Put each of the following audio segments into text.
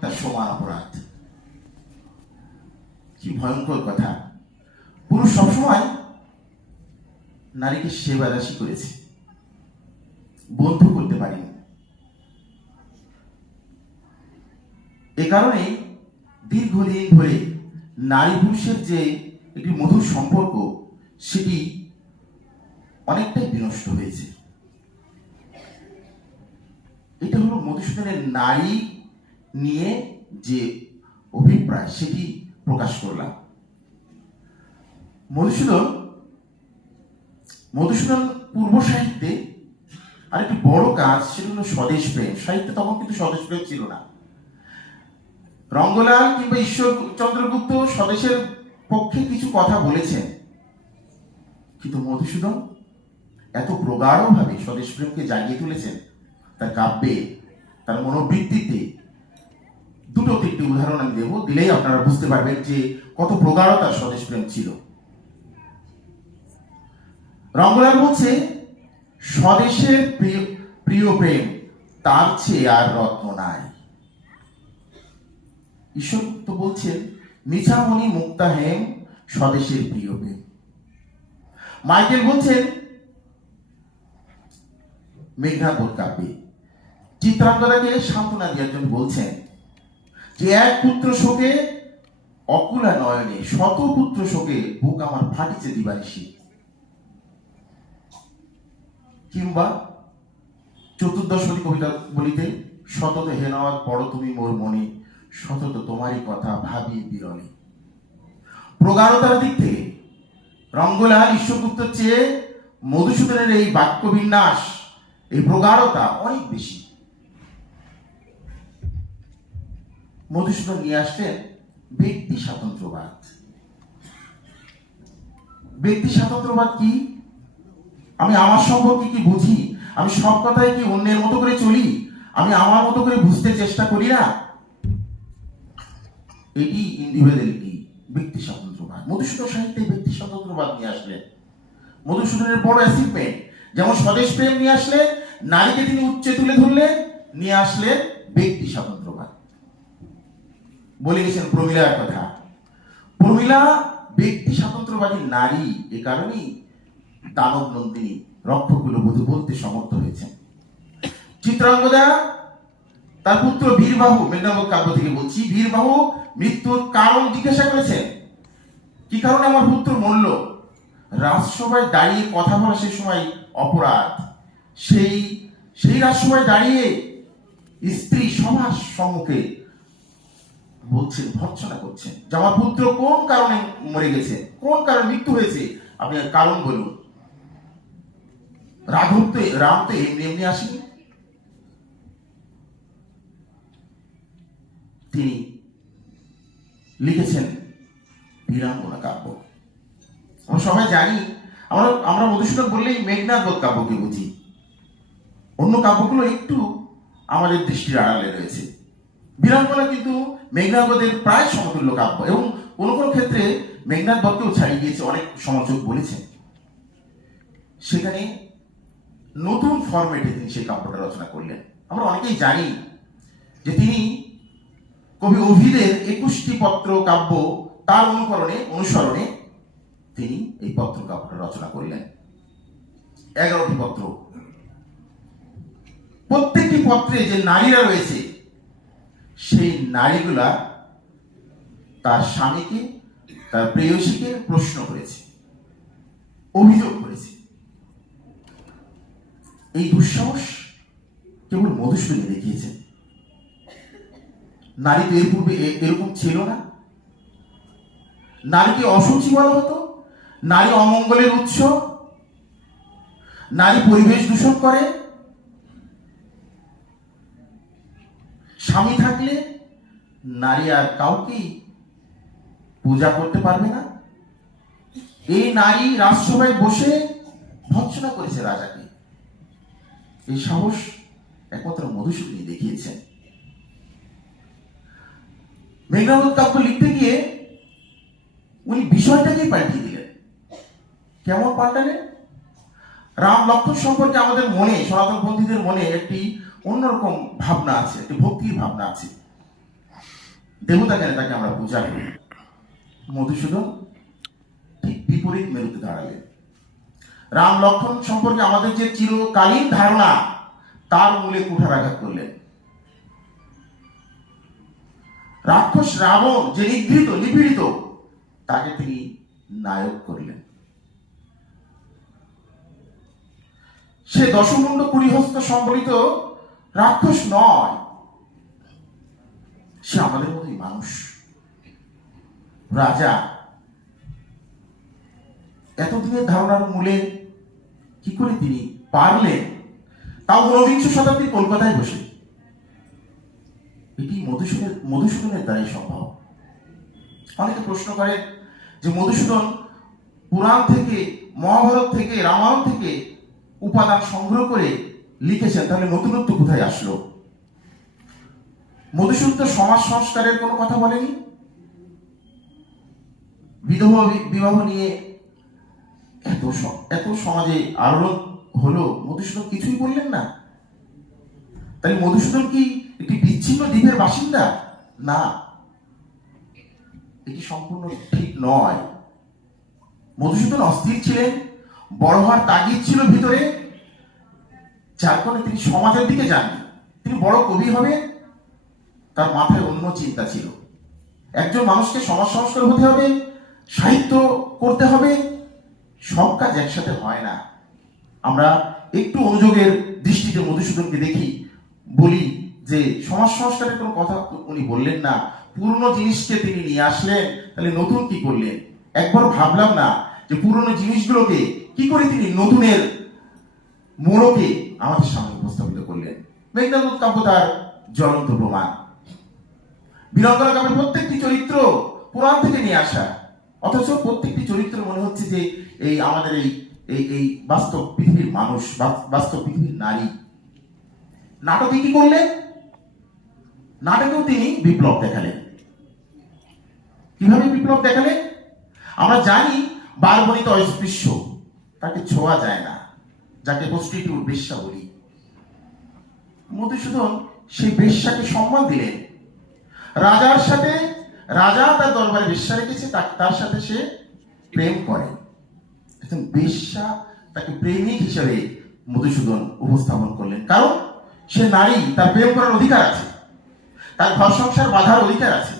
তার সমান অপরাধ। কি ভয়ঙ্কর কথা। পুরুষ সবসময় নারীকে সেবা দাসী করেছে। বন্ধু করতে পারেনি। এ কারণে দীর্ঘদিন ধরে নারী পুরুষের যে একটি মধুর সম্পর্ক, সেটি অনেকটাই বিনষ্ট হয়েছে। এটা হলো মধুসূদনের নারী নিয়ে যে অভিপ্রায় সেটি প্রকাশ করলাম। মধুসূদন মধুসূদন পূর্ব সাহিত্যে আরেকটি বড় কাজ সেটা হলো স্বদেশ প্রেম। সাহিত্যে তখন কিন্তু স্বদেশ প্রেম ছিল না। রঙ্গলাল কিংবা ঈশ্বর চন্দ্রগুপ্ত স্বদেশের পক্ষে কিছু কথা বলেছেন। কিন্তু মধুসূদন এত প্রগাঢ়ভাবে স্বদেশ প্রেমকে জাগিয়ে তুলেছেন, তার কাব্যে, তার মনোবৃত্তিতে দুটো তিনটি উদাহরণ আমি দেবো, দিলেই আপনারা বুঝতে পারবেন যে কত প্রগাঢ় তার স্বদেশ প্রেম ছিল। রঙ্গলাল বলছে, স্বদেশের প্রিয় প্রেম, তার চেয়ে আর রত্ন নাই। ঈশ্বর তো বলছেন, মিছামণি মুক্তা হেম, স্বদেশের প্রিয় প্রেম। মাইকেল বলছেন মেঘনাথ কাব্যে চিত্রাঙ্গদাকে সান্ত্বনা দিয়ে একজন বলছেন যে এক পুত্র শোকে, অকুলা নয়নে শত পুত্র শোকে বুক আমার ফাটিছে দিবানিসি কিংবা চতুর্দশী কবিতা বলিতে শতত হেনাওয়াত পড়ো তুমি মোর মনে শতত তোমারই কথা ভাবি বিরলে। প্রগাঢ়তার দিক থেকে রঙ্গলাল ঈশ্বরগুপ্ত চেয়ে মধুসূদনের এই বাক্য বিন্যাস এই প্রগাঢ়তা অনেক বেশি। মধুসূদন নিয়ে আসলেন ব্যক্তি স্বাতন্ত্র্যবাদ। ব্যক্তি স্বাতন্ত্র্যবাদ কি? আমি আমার সম্পর্কে কি বুঝি? আমি সব কথাই কি অন্যের মতো করে চলি? আমি আমার মতো করে বুঝতে চেষ্টা করি না? এটি ইন্ডিভিজুয়ালিটি, ব্যক্তি স্বাতন্ত্র্যবাদ। মধুসূদন সাহিত্যে ব্যক্তি স্বাতন্ত্র্যবাদ নিয়ে আসলেন মধুসূদনের বড় অ্যাচিভমেন্ট যেমন স্বদেশ প্রেম নিয়ে আসলে, নারীকে তিনি উচ্চে তুলে ধরলেন নিয়ে আসলেন ব্যক্তি স্বাতন্ত্র্যবাদ। বলে গেছেন প্রমিলার কথা। প্রমিলা ব্যক্তি স্বাতন্ত্র্যবাদী নারী, এ কারণেই দানব নন্দিনী রক্ষকুল বধূ বলতে সমর্থ হয়েছেন। চিত্রাঙ্গদা, তার পুত্র বীরবাহু মেঘনাব কাব্য থেকে বলছি, বীরবাহু মৃত্যুর কারণ জিজ্ঞাসা করেছেন। কি কারণে আমার পুত্র মরল? রাজসভায় দাঁড়িয়ে কথা বলা সে সময় অপরাধ। সেই সেই রাজসভায় দাঁড়িয়ে স্ত্রী সবার সম্মুখে বলছেন ভর্সনা করছেন। যে আমার পুত্র কোন কারণে মরে গেছে? কোন কারণে মৃত্যু হয়েছে? আপনি কারণ বলুন। রাঘব তো, রাম তো এমনি এমনি আসেনি। তিনি লিখেছেন বীরাঙ্গনা কাব্য। আমরা সবাই জানি, আমরা আমরা মধুসূদন বললেই মেঘনাথ বোধ কাব্যকে বুঝি। অন্য কাব্যগুলো একটু আমাদের দৃষ্টির আড়ালে রয়েছে। বীরাঙ্গনা কিন্তু মেঘনাথ বোধের প্রায় সমতুল্য কাব্য এবং কোনো কোনো ক্ষেত্রে মেঘনাথ বধকেও ছাড়িয়ে গিয়েছে, অনেক সমালোচক বলেছেন। সেখানে নতুন ফরম্যাটে তিনি সেই কাব্যটা রচনা করলেন। আমরা অনেকেই জানি যে তিনি কবি অভিদের একুশটি পত্র কাব্য তার অনুকরণে, অনুসরণে তিনি এই পত্র কাব্যটা রচনা করলেন। এগারোটি পত্র। প্রত্যেকটি পত্রে যে নারীরা রয়েছে সেই নারীগুলা তার স্বামীকে, তার প্রেয়সীকে প্রশ্ন করেছে, অভিযোগ করেছে। এই দুঃসাহস কেবল মধুসূদনে দেখিয়েছেন নারী তো এর পূর্বে এরকম ছিল না। নারীকে অসুচি বলা হতো, নারী অমঙ্গলের উৎস, নারী পরিবেশ দূষণ করে স্বামী থাকলে নারী আর কাউকেই পূজা করতে পারবে না। এই নারী রাজসভায় বসে ভৎসনা করেছে রাজাকে। এই সাহস একমাত্র মধুসূদনী দেখিয়েছেন। মেঘনাথ কাব্য লিখতে গিয়ে উনি বিষয়টাকে পাল্টিয়ে দিলেন। কেমন পাল্টালেন? রাম লক্ষণ সম্পর্কে আমাদের মনে, সনাতন পন্থীদের মনে একটি অন্যরকম ভাবনা আছে, একটি ভক্তির ভাবনা আছে। দেবতা কেন তাকে আমরা পূজা করি মধুসূদন ঠিক বিপরীত মেরুতে দাঁড়ালেন। রাম লক্ষণ সম্পর্কে আমাদের যে চিরকালীন ধারণা, তার মূলে কুঠারাঘাত করলেন। রাক্ষস রাবণ যে নিগৃহীত, নিপীড়িত, তাকে তিনি নায়ক করলেন। সে দশমুণ্ড কুড়িহস্ত সম্বলিত রাক্ষস নয়। সে আমাদের মতোই মানুষ। রাজা, এতদিনের ধারণার মূলে কি করে তিনি পারলেন? তাও ঊনবিংশ শতাব্দীর কলকাতায় বসে। এটি মধুসূদনের মধুসূদনের দ্বারাই সম্ভব। অনেকে প্রশ্ন করে যে মধুসূদন পুরাণ থেকে, মহাভারত থেকে, রামায়ণ থেকে উপাদান সংগ্রহ করে লিখেছেন, তাহলে নতুনত্ব কোথায় আসলো? মধুসূদন তো সমাজ সংস্কারের কোনো কথা বলেনি? বিধবা বিবাহ নিয়ে এত এত সমাজে আলোড়ন হলো, মধুসূদন কিছুই বললেন না। তাহলে মধুসূদন কি একটি বিচ্ছিন্ন দ্বীপের বাসিন্দা? না। এটি সম্পূর্ণ ঠিক নয়। মধুসূদন অস্থির ছিলেন, বড় হওয়ার তাগিদ ছিল ভিতরে। যার কারণে তিনি সমাজের দিকে যাননি। তিনি বড় কবি হবে তার মাথায় অন্য চিন্তা ছিল। একজন মানুষকে সমাজ সংস্কার হতে হবে, সাহিত্য করতে হবে, সব কাজ একসাথে হয় না। আমরা একটু অনুযোগের দৃষ্টিতে মধুসূদনকে দেখি, বলি যে, সমাজ সংস্কারের কোনো কথা উনি বললেন না। পুরনো জিনিসকে তিনি নিয়ে আসলেন, তাহলে নতুন কি করলেন? একবার ভাবলাম না যে পুরনো জিনিসগুলোকে কি করে তিনি নতুনের মোড়কে আমাদের সামনে উপস্থাপিত করলেন। মেঘনাথ কাব্য তার জ্বলন্ত প্রমাণ। বীরঙ্গনা কাব্যের প্রত্যেকটি চরিত্র পুরাণ থেকে নিয়ে আসা। অথচ প্রত্যেকটি চরিত্র মনে হচ্ছে যে এই আমাদের এই এই এই বাস্তব পৃথিবীর মানুষ বাস্তব পৃথিবীর নারী। নাটকে কি করলেন? নাটকেও তিনি বিপ্লব দেখালেন। কীভাবে বিপ্লব দেখালেন? আমরা জানি বারবণিত অস্পৃশ্য, তাকে ছোঁয়া যায় না। যাকে প্রস্টিটিউট বেশ্যা বলি। মধুসূদন সেই বেশ্যাকে সম্মান দিলেন। রাজার সাথে, রাজা তার দরবারে বেশ্যা রেখেছে তার সাথে সে প্রেম করে। একজন বেশ্যা তাকে প্রেমিক হিসেবে মধুসূদন উপস্থাপন করলেন। কারণ সে নারী, তার প্রেম করার অধিকার আছে। তার ঘর সংসার বাধার অধিকার আছে।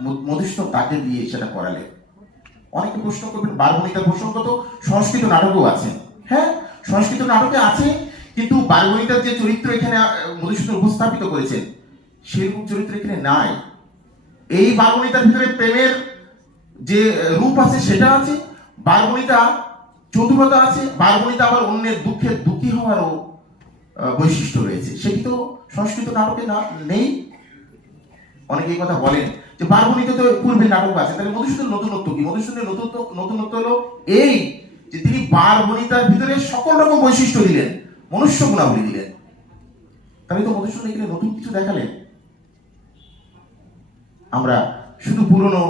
মধুসূদন তাকে দিয়ে সেটা করালেন। অনেকে প্রশ্ন করবেন প্রসঙ্গ তো সংস্কৃত নাটকও আছে। হ্যাঁ সংস্কৃত নাটকে আছে, কিন্তু বারবণিতার যে চরিত্র এখানে মধুসূদন উপস্থাপিত করেছেন সেরকম চরিত্র এখানে নাই। এই বারবণিতার ভিতরে প্রেমের যে রূপ আছে, সেটা আছে বারবণিতা চতুরতা আছে বারবণিতা আবার অন্যের দুঃখে দুঃখী হওয়ারও বৈশিষ্ট্য রয়েছে। সেটি তো সংস্কৃত নাটকে না, নেই। অনেকে কথা বলেন। যে বারবণিতে তো পূর্বে নাটক আছে, তাহলে মধুসূদন নতুনত্ব কি? মধুসূদনের নতুনত্ব নতুনত্ব হলো এই যে তিনি বারবণিতার ভিতরে সকল রকম বৈশিষ্ট্য দিলেন, মনুষ্য গুণাবলী দিলেন। তাহলে তো মধুসূদন এখানে নতুন কিছু দেখালেন? আমরা শুধু পুরনো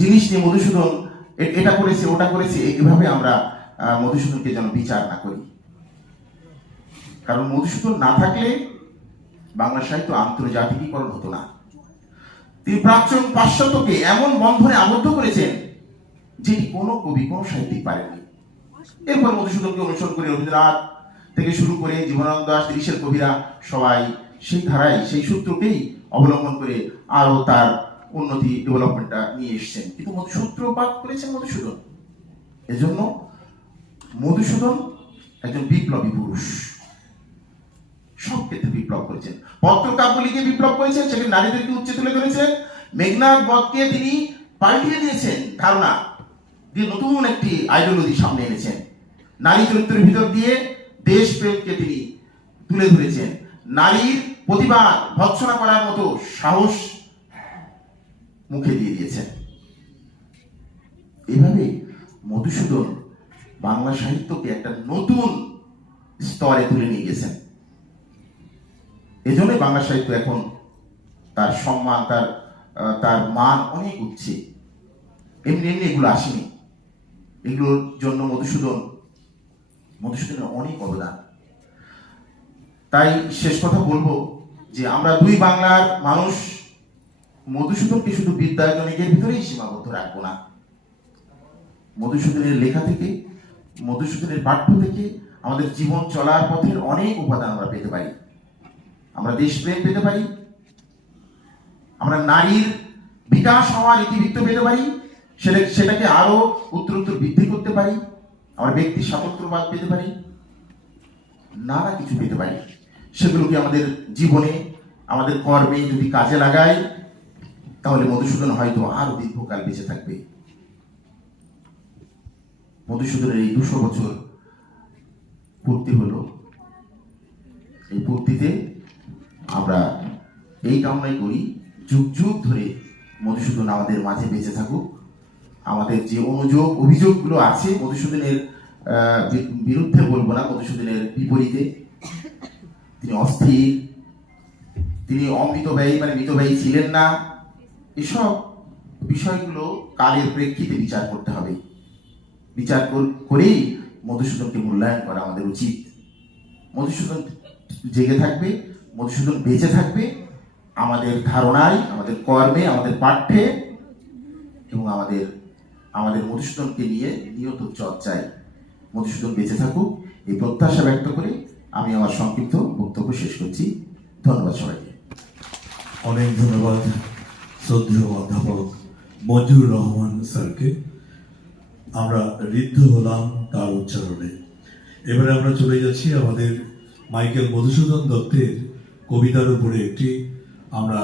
জিনিস নিয়ে মধুসূদন এটা করেছে, ওটা করেছে এইভাবে আমরা মধুসূদনকে যেন বিচার না করি। কারণ মধুসূদন না থাকলে বাংলা সাহিত্য আন্তর্জাতিকীকরণ হতো না। তিনি প্রাচীন পাশ্চাত্যকে এমন বন্ধনে আবদ্ধ করেছেন যেটি কোনো কবি কোনো সাহিত্যিক পারেননি। এরপর মধুসূদনকে অনুসরণ করে রবীন্দ্রনাথ থেকে শুরু করে জীবনানন্দ দাস, তিরিশের কবিরা সবাই সেই ধারায়, সেই সূত্রকেই অবলম্বন করে আরও তার উন্নতি ডেভেলপমেন্টটা নিয়ে এসেছেন। কিন্তু সূত্রপাত করেছেন মধুসূদন। এজন্য মধুসূদন একজন বিপ্লবী পুরুষ। বিপ্লব করেছেন পত্রকাব্য লিখে বিপ্লব করেছেন সেখানে নারীদেরকে উচ্চে তুলে ধরেছেন মেঘনাথ বধকে তিনি পাল্টিয়ে দিয়েছেন, ধারণা দিয়ে নতুন একটি আইডিওলজি সামনে এনেছেন। নারী চরিত্রের ভিতর দিয়ে দেশ প্রেমকে তিনি তুলে ধরেছেন। নারীর প্রতিবাদ ভৎসনা করার মতো সাহস মুখে দিয়ে দিয়েছেন। এইভাবে মধুসূদন বাংলা সাহিত্যকে একটা নতুন স্তরে তুলে নিয়ে গেছেন। এজন্যই বাংলা সাহিত্য এখন তার সম্মান, তার তার মান অনেক উঠছে। এমনি এমনি এগুলো আসেনি। এগুলোর জন্য মধুসূদন, মধুসূদনের অনেক অবদান। তাই শেষ কথা বলব যে আমরা দুই বাংলার মানুষ, মধুসূদনকে শুধু বিদ্যায়তনিকের ভিতরেই সীমাবদ্ধ রাখব না। মধুসূদনের লেখা থেকে, মধুসূদনের পাঠ্য থেকে আমাদের জীবন চলার পথের অনেক উপাদান আমরা পেতে পারি। আমরা দেশপ্রেম পেতে পারি। আমরা নারীর বিকাশ হওয়ার ইতিবৃত্ত পেতে পারি। সেটা সেটাকে আরও উত্তরোত্তর বৃদ্ধি করতে পারি। আমরা ব্যক্তি স্বাতন্ত্র্যবাদ পেতে পারি। নানা কিছু পেতে পারি। সেগুলোকে আমাদের জীবনে, আমাদের কর্মে যদি কাজে লাগাই, তাহলে মধুসূদন হয়তো আরও দীর্ঘকাল বেঁচে থাকবে। মধুসূদনের এই দুশো বছর পূর্তি হলো। এই পূর্তিতে আমরা এই কামনাই করি, যুগ যুগ ধরে মধুসূদন আমাদের মাঝে বেঁচে থাকুক। আমাদের যে অনুযোগ, অভিযোগগুলো আছে মধুসূদনের বিরুদ্ধে বলব না, মধুসূদনের বিপরীতে। তিনি অস্থির, তিনি অমৃতব্যয়ী মানে মৃতব্যয়ী ছিলেন না। এসব বিষয়গুলো কালের প্রেক্ষিতে বিচার করতে হবে। বিচার কর- করেই মধুসূদনকে মূল্যায়ন করা আমাদের উচিত। মধুসূদন জেগে থাকবে। মধুসূদন বেঁচে থাকবে, আমাদের ধারণায় আমাদের কর্মে, আমাদের পাঠ্যে এবং আমাদের আমাদের মধুসূদনকে নিয়ে নিয়ত চর্চায় মধুসূদন বেঁচে থাকুক। এই প্রত্যাশা ব্যক্ত করে আমি আমার সংক্ষিপ্ত বক্তব্য শেষ করছি। ধন্যবাদ সবাইকে। অনেক ধন্যবাদ, শ্রদ্ধেয় অধ্যাপক মঞ্জুর রহমান স্যারকে। আমরা ঋদ্ধ হলাম তার উচ্চারণে। এবারে আমরা চলে যাচ্ছি আমাদের মাইকেল মধুসূদন দত্তের কবিতার উপরে একটি আমরা